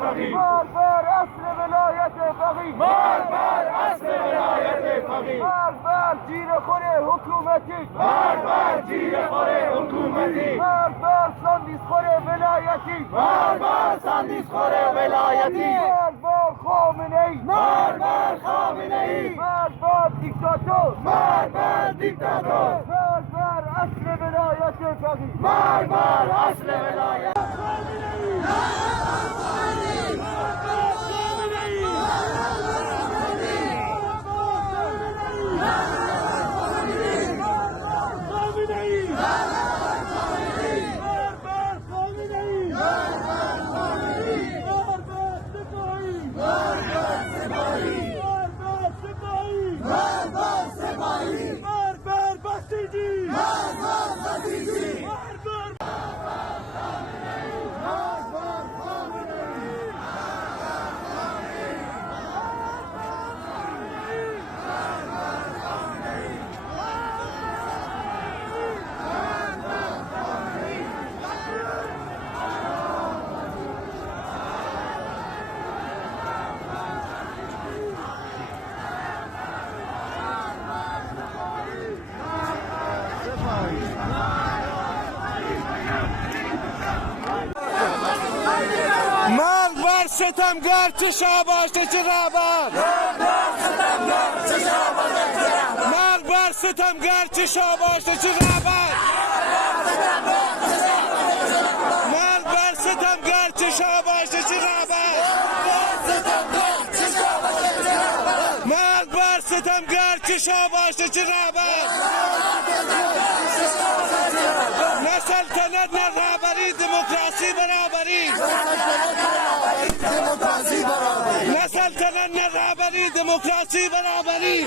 فقیه مار بر اصل ولایت فقیه مار بر اصل ولایت فقیه مار بر جیره‌خور حکومتی مار بر جیره‌خور حکومتی مار بر ساندیسخور ولایتی مار بر ساندیسخور ولایتی مار بر خامنه‌ای مار بر خامنه‌ای مار بر دیکتاتور مار بر دیکتاتور مار بر اصل ولایت فقیه مار بر اصل ولایت مرگ بر ستمگر چه شاباشته چه رهبر مرگ بر ستمگر چه شاباشته چه رهبر مرگ بر ستمگر چه شاباشته چه رهبر مرگ بر ستمگر چه شاباشته چه رهبر نه سلطنت نه رهبری دموکراسی برابری نه سلطنت نه رهبری دموکراسی برابری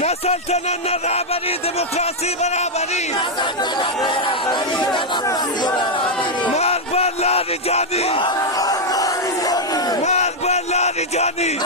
نه سلطنت نه رهبری دموکراسی برابری مرگ بر لاریجانی مرگ بر لاریجانی